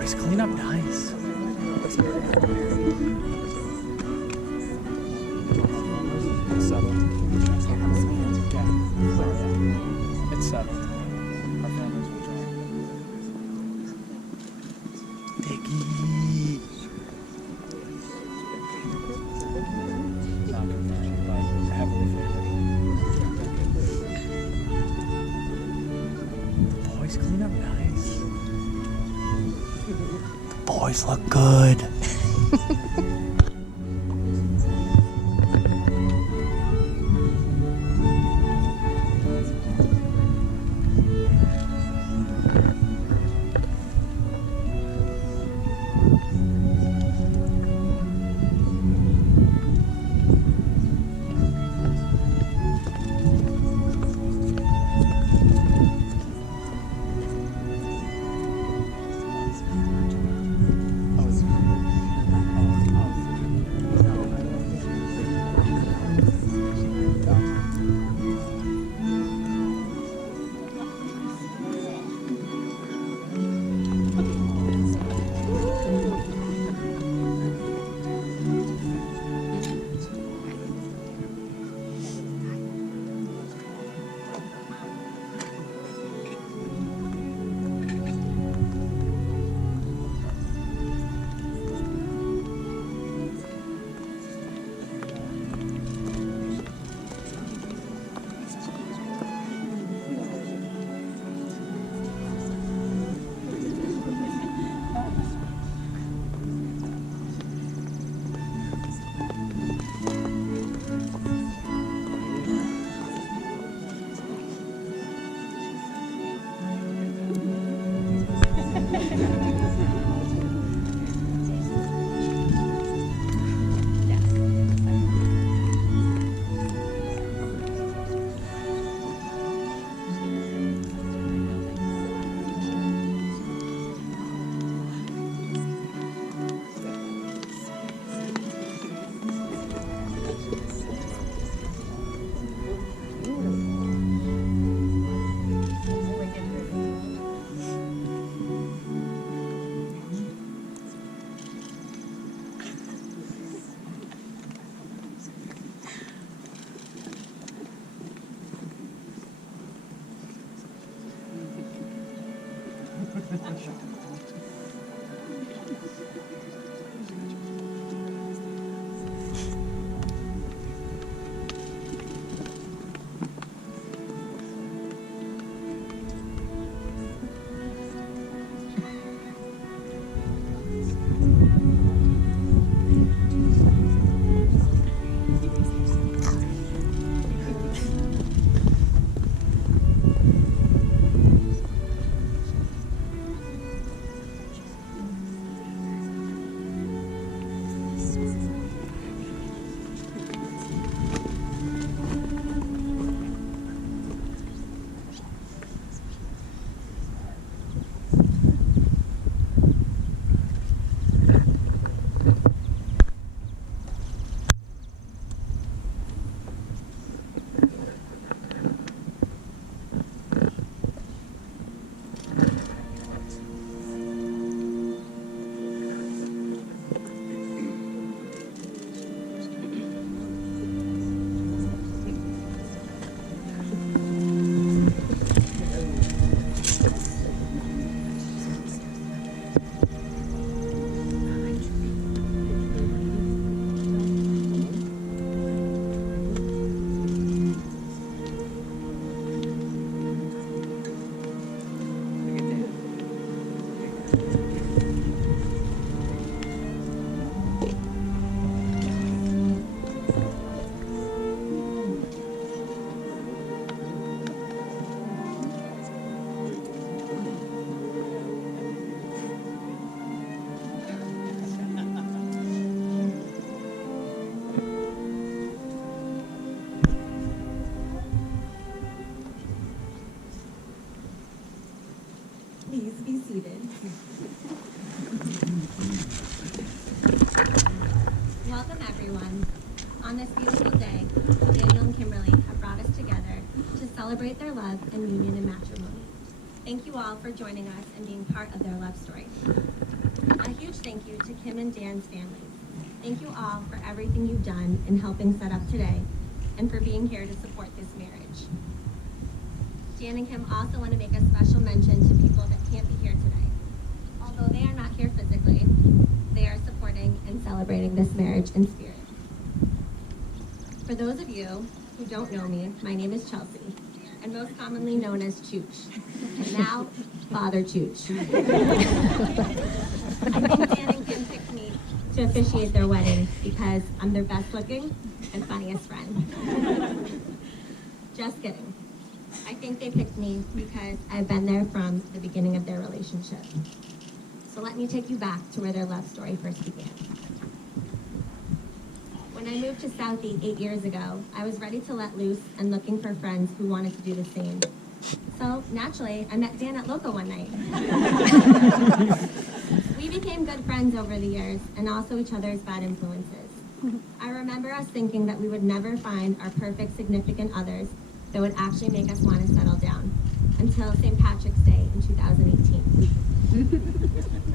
Boys, clean up nice. Settled. Yeah. It's settled. Our families will try. Diggy. Not confirmed, but heavily favored. Boys, clean up nice. The boys look good. celebrate their love and union in matrimony. Thank you all for joining us and being part of their love story. A huge thank you to Kim and Dan's families. Thank you all for everything you've done in helping set up today and for being here to support this marriage. Dan and Kim also want to make a special mention to people that can't be here today. Although they are not here physically, they are supporting and celebrating this marriage in spirit. For those of you who don't know me, my name is Chelsea, and most commonly known as Chooch, and now Father Chooch. I think Dan and Kim picked me to officiate their wedding because I'm their best looking and funniest friend. Just kidding. I think they picked me because I've been there from the beginning of their relationship. So let me take you back to where their love story first began. When I moved to Southie 8 years ago, I was ready to let loose and looking for friends who wanted to do the same. So naturally, I met Dan at Loco one night. We became good friends over the years and also each other's bad influences. I remember us thinking that we would never find our perfect significant others that would actually make us want to settle down until St. Patrick's Day in 2018.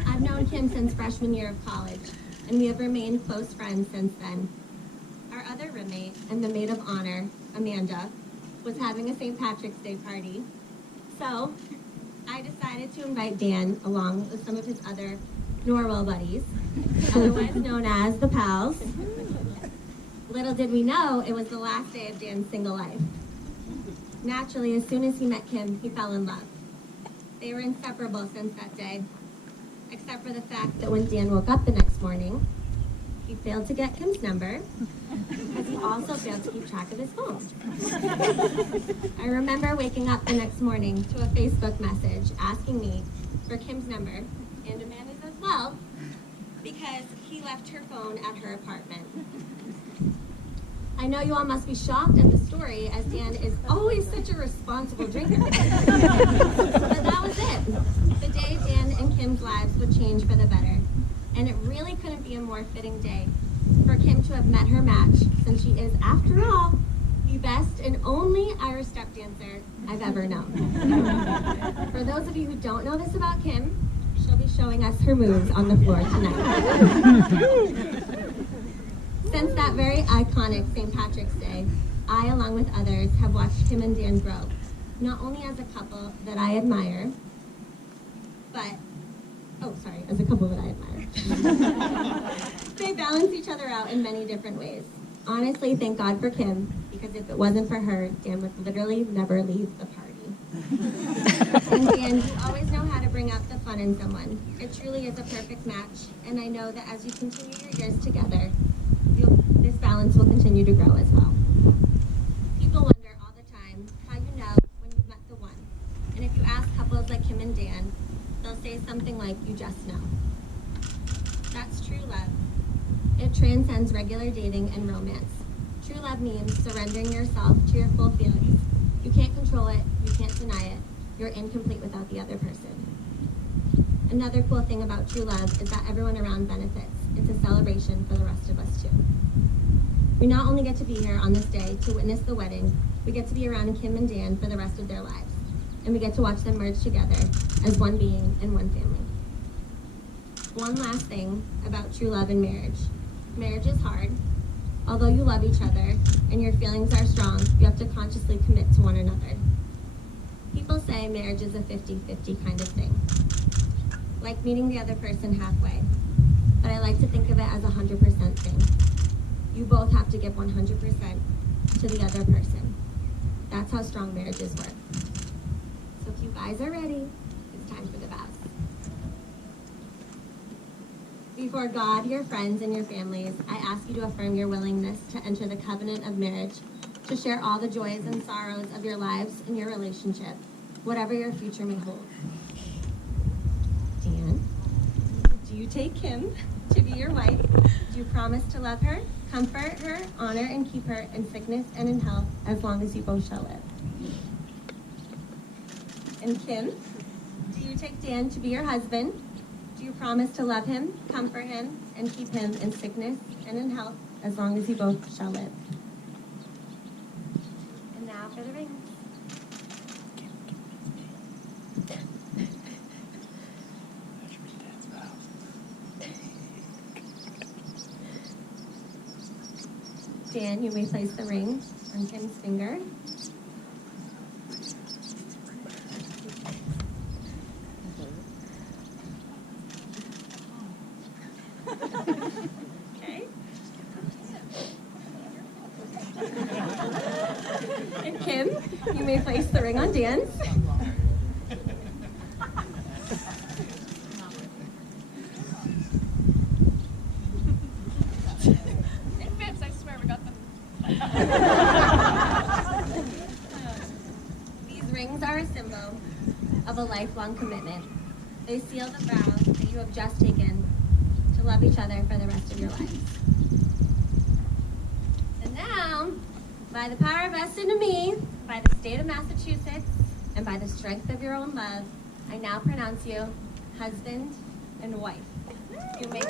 I've known Kim since freshman year of college, and we have remained close friends since then. Our other roommate and the maid of honor, Amanda, was having a St. Patrick's Day party. So I decided to invite Dan along with some of his other Norwell buddies, otherwise known as the pals. Little did we know it was the last day of Dan's single life. Naturally, as soon as he met Kim, he fell in love. They were inseparable since that day, except for the fact that when Dan woke up the next morning, he failed to get Kim's number, because he also failed to keep track of his phone. I remember waking up the next morning to a Facebook message asking me for Kim's number, and Amanda's as well, because he left her phone at her apartment. I know you all must be shocked at the story, as Dan is always such a responsible drinker. But that was it. The day Dan and Kim's lives would change for the better. And it really couldn't be a more fitting day for Kim to have met her match, since she is, after all, the best and only Irish step dancer I've ever known. For those of you who don't know this about Kim, she'll be showing us her moves on the floor tonight. Since that very iconic St. Patrick's Day, I, along with others, have watched Kim and Dan grow, not only as a couple that I admire, but, as a couple that I admire. They balance each other out in many different ways. Honestly, thank God for Kim, because if it wasn't for her, Dan would literally never leave the party. And Dan, you always know how to bring out the fun in someone. It truly is a perfect match, and I know that as you continue your years together, this balance will continue to grow as well. People wonder all the time how you know when you've met the one. And if you ask couples like Kim and Dan, they'll say something like, you just know. That's true love. It transcends regular dating and romance. True love means surrendering yourself to your full feelings. You can't control it, you can't deny it. You're incomplete without the other person. Another cool thing about true love is that everyone around benefits. It's a celebration for the rest of us too. We not only get to be here on this day to witness the wedding, we get to be around Kim and Dan for the rest of their lives. And we get to watch them merge together as one being and one family. One last thing about true love and marriage. Marriage is hard. Although you love each other and your feelings are strong, you have to consciously commit to one another. People say marriage is a 50-50 kind of thing, like meeting the other person halfway. But I like to think of it as a 100% thing. You both have to give 100% to the other person. That's how strong marriages work. So if you guys are ready, it's time for the vows. Before God, your friends, and your families, I ask you to affirm your willingness to enter the covenant of marriage, to share all the joys and sorrows of your lives and your relationship, whatever your future may hold. Dan, do you take Kim to be your wife? Do you promise to love her, comfort her, honor, and keep her in sickness and in health as long as you both shall live? And Kim, do you take Dan to be your husband? Do you promise to love him, comfort him, and keep him in sickness and in health as long as you both shall live? And now for the rings. Dan, you may place the ring on Kim's finger. Okay. And Kim, you may place the ring on Dan's. I swear we got them. These rings are a symbol of a lifelong commitment. They seal the vow that you have just taken to love each other for the rest of your lives. And now, by the power vested in me, by the state of Massachusetts, and by the strength of your own love, I now pronounce you husband and wife. You may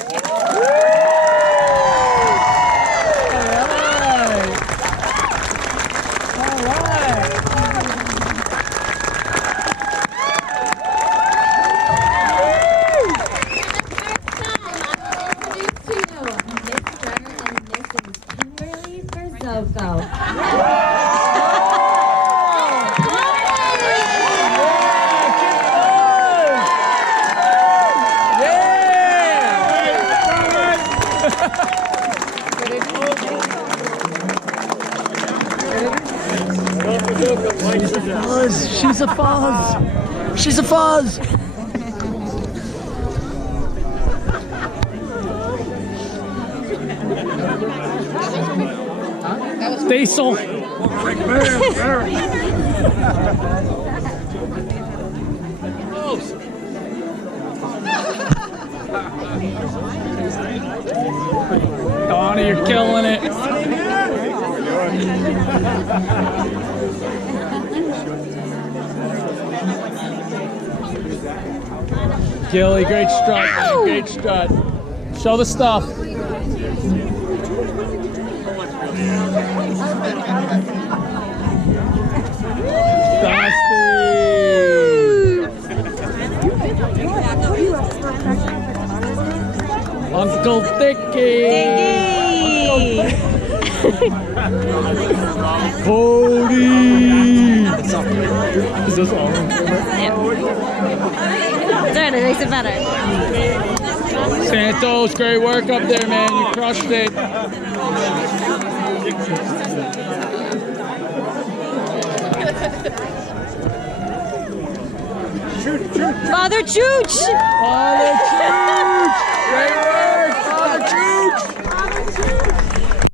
She's a fuzz. She's a fuzz. Diesel. Donnie, you're killing it. Gilly, great strut, man, great strut. Show the stuff. Uncle Dickie! Cody! Is this all? It makes it better. Santos, great work up there, man. You crushed it. Father Chooch! Father Chooch! Great work.